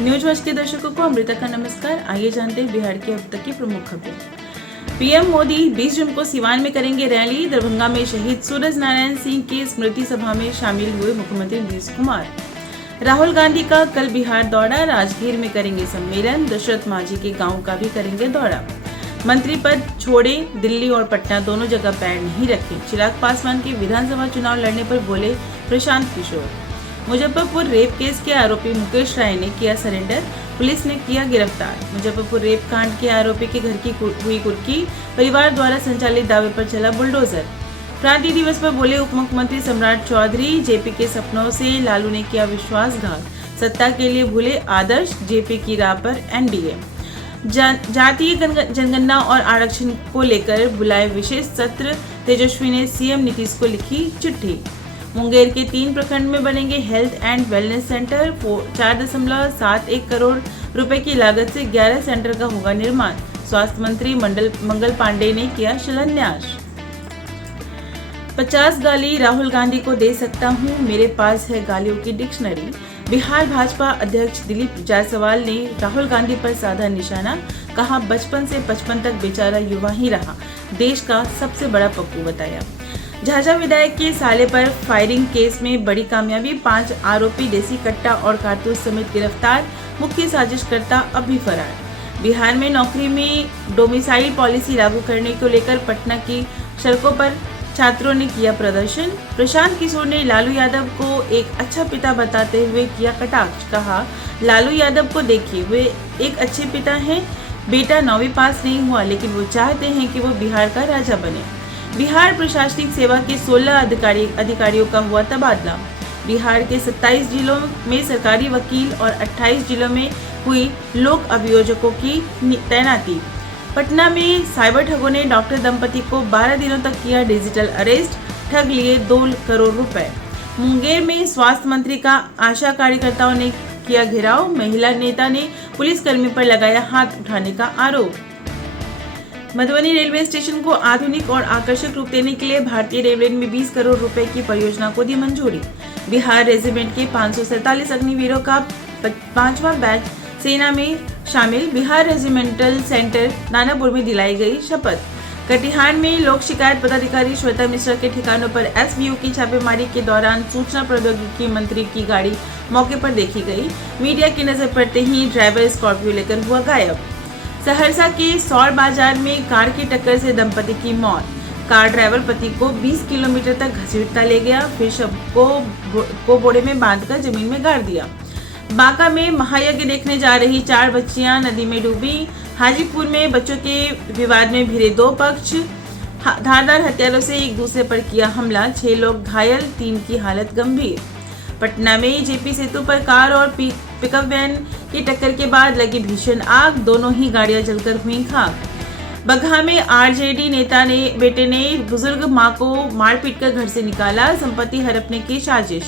News watch के दर्शकों को अमृता का नमस्कार। आइए जानते हैं बिहार की अब तक की प्रमुख खबरें। पीएम मोदी 20 जून को सिवान में करेंगे रैली। दरभंगा में शहीद सूरज नारायण सिंह की स्मृति सभा में शामिल हुए मुख्यमंत्री नीतीश कुमार। राहुल गांधी का कल बिहार दौरा, राजगीर में करेंगे सम्मेलन। दशरथ मांझी के गांव का भी करेंगे दौरा। मंत्री पद छोड़े, दिल्ली और पटना दोनों जगह पैर नहीं रखे। चिराग पासवान के विधानसभा चुनाव लड़ने पर बोले प्रशांत किशोर। मुजफ्फरपुर रेप केस के आरोपी मुकेश राय ने किया सरेंडर, पुलिस ने किया गिरफ्तार। मुजफ्फरपुर रेप कांड के आरोपी के घर की हुई कुर्की, परिवार द्वारा संचालित दावे पर चला बुलडोजर। क्रांति दिवस पर बोले उप मुख्यमंत्री सम्राट चौधरी। जेपी के सपनों से लालू ने किया विश्वासघात, सत्ता के लिए भूले आदर्श। जेपी की राह पर एनडीए। जातीय जनगणना और आरक्षण को लेकर बुलाए विशेष सत्र, तेजस्वी ने सीएम नीतीश को लिखी चिट्ठी। मुंगेर के 3 प्रखंड में बनेंगे health and wellness centre. 4.71 crore रुपए की लागत से 11 सेंटर का होगा निर्माण। स्वास्थ्य मंत्री मंगल पांडे ने किया शिलान्यास। 50 गाली राहुल गांधी को दे सकता हूं, मेरे पास है गालियों की डिक्शनरी। बिहार भाजपा अध्यक्ष दिलीप जायसवाल ने राहुल गांधी पर साधा निशाना, कहा बचपन से 55 तक बेचारा युवा ही रहा, देश का सबसे बड़ा पप्पू बताया। झाझा विधायक के साले पर फायरिंग केस में बड़ी कामयाबी, 5 आरोपी देसी कट्टा और कारतूस समेत गिरफ्तार। मुख्य साजिशकर्ता अब भी फरार। बिहार में नौकरी में डोमिसाइल पॉलिसी लागू करने को लेकर पटना की सड़कों पर छात्रों ने किया प्रदर्शन। प्रशांत किशोर ने लालू यादव को एक अच्छा पिता बताते हुए किया कटाक्ष, कहा लालू यादव को देखिए, वे एक अच्छे पिता हैं। बेटा 9वीं पास नहीं हुआ, लेकिन वो चाहते हैं कि वो बिहार का राजा बने। बिहार प्रशासनिक सेवा के 16 अधिकारियों का हुआ तबादला। बिहार के 27 जिलों में सरकारी वकील और 28 जिलों में हुई लोक अभियोजकों की तैनाती। पटना में साइबर ठगों ने डॉक्टर दंपति को 12 दिनों तक किया डिजिटल अरेस्ट, ठग लिए 2 करोड़ रुपए। मुंगेर में स्वास्थ्य मंत्री का आशा कार्यकर्ताओं ने किया घेराव। महिला नेता ने पुलिसकर्मी पर लगाया हाथ उठाने का आरोप। मधुबनी रेलवे स्टेशन को आधुनिक और आकर्षक रूप देने के लिए भारतीय रेलवे में 20 करोड़ रुपए की परियोजना को दी मंजूरी। बिहार रेजिमेंट के 547 अग्निवीरों का 5वां बैच सेना में शामिल। बिहार रेजिमेंटल सेंटर नानापुर में दिलाई गई शपथ। कटिहार में लोक शिकायत पदाधिकारी श्वेता मिश्रा के ठिकानों पर एसवीओ की छापेमारी के दौरान सूचना प्रौद्योगिकी मंत्री की गाड़ी मौके पर देखी गई। मीडिया की नजर पड़ते ही ड्राइवर स्कॉर्पियो लेकर हुआ गायब। सहरसा के सौर बाजार में कार की टक्कर से दंपति की मौत। कार ड्राइवर पति को 20 किलोमीटर तक घसीटता ले गया, फिर शव को बोरे में बांधकर जमीन में गाड़ दिया। बांका में महायज्ञ देखने जा रही 4 बच्चियां नदी में डूबी। हाजीपुर में बच्चों के विवाद में भिड़े 2 पक्ष, धारदार हथियारों से एक दूसरे पर किया हमला। 6 लोग घायल, 3 की हालत गंभीर। पटना में जेपी सेतु पर कार और पिकअप वैन की टक्कर के बाद लगी भीषण आग, दोनों ही गाड़ियां जलकर हुई खाक। बगहा में आरजेडी नेता ने बेटे ने बुजुर्ग मां को मारपीट कर घर से निकाला, संपत्ति हड़पने की साजिश।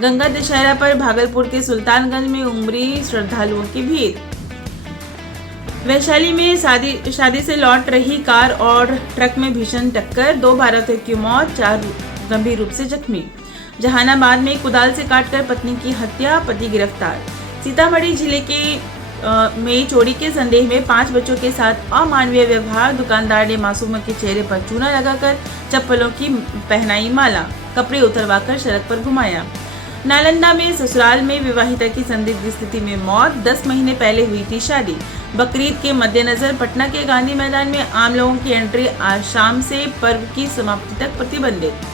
गंगा दशहरा पर भागलपुर के सुल्तानगंज में उमड़ी श्रद्धालुओं की भीड़। वैशाली में शादी से लौट रही कार और ट्रक में भीषण टक्कर, 2 भारतीयों की मौत, 4 गंभीर रूप से जख्मी। जहानाबाद में कुदाल से काटकर पत्नी की हत्या, पति गिरफ्तार। सीतामढ़ी जिले के में चोरी के संदेह में 5 बच्चों के साथ अमानवीय व्यवहार, दुकानदार ने मासूमों के चेहरे पर चूना लगाकर चप्पलों की पहनाई माला, कपड़े उतरवाकर सड़क पर घुमाया। नालंदा में ससुराल में विवाहिता की संदिग्ध स्थिति में मौत, 10 महीने पहले हुई थी शादी। बकरीद के मद्देनजर पटना के गांधी मैदान में आम लोगों की एंट्री आज शाम से पर्व की समाप्ति तक प्रतिबंधित।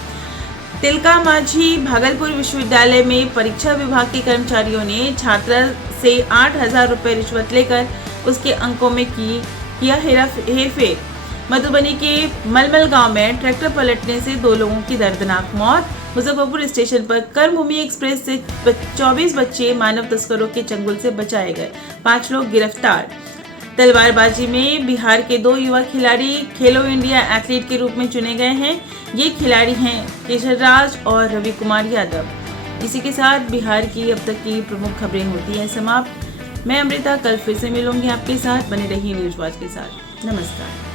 तिलका मांझी भागलपुर विश्वविद्यालय में परीक्षा विभाग के कर्मचारियों ने छात्रा से 8,000 रुपए रिश्वत लेकर उसके अंकों में किया हेरफेर। मधुबनी के मलमल गांव में ट्रैक्टर पलटने से 2 लोगों की दर्दनाक मौत। मुजफ्फरपुर स्टेशन पर कर्मभूमि एक्सप्रेस से 24 बच्चे मानव तस्करों के चंगुल से बचाए गए, 5 लोग गिरफ्तार। तलवारबाजी में बिहार के 2 युवा खिलाड़ी खेलो इंडिया एथलीट के रूप में चुने गए हैं। ये खिलाड़ी हैं केशर राज और रवि कुमार यादव। इसी के साथ बिहार की अब तक की प्रमुख खबरें होती हैं समाप्त। मैं अमृता कल फिर से मिलूंगी आपके साथ, बने रहिए न्यूज वॉच के साथ। नमस्कार।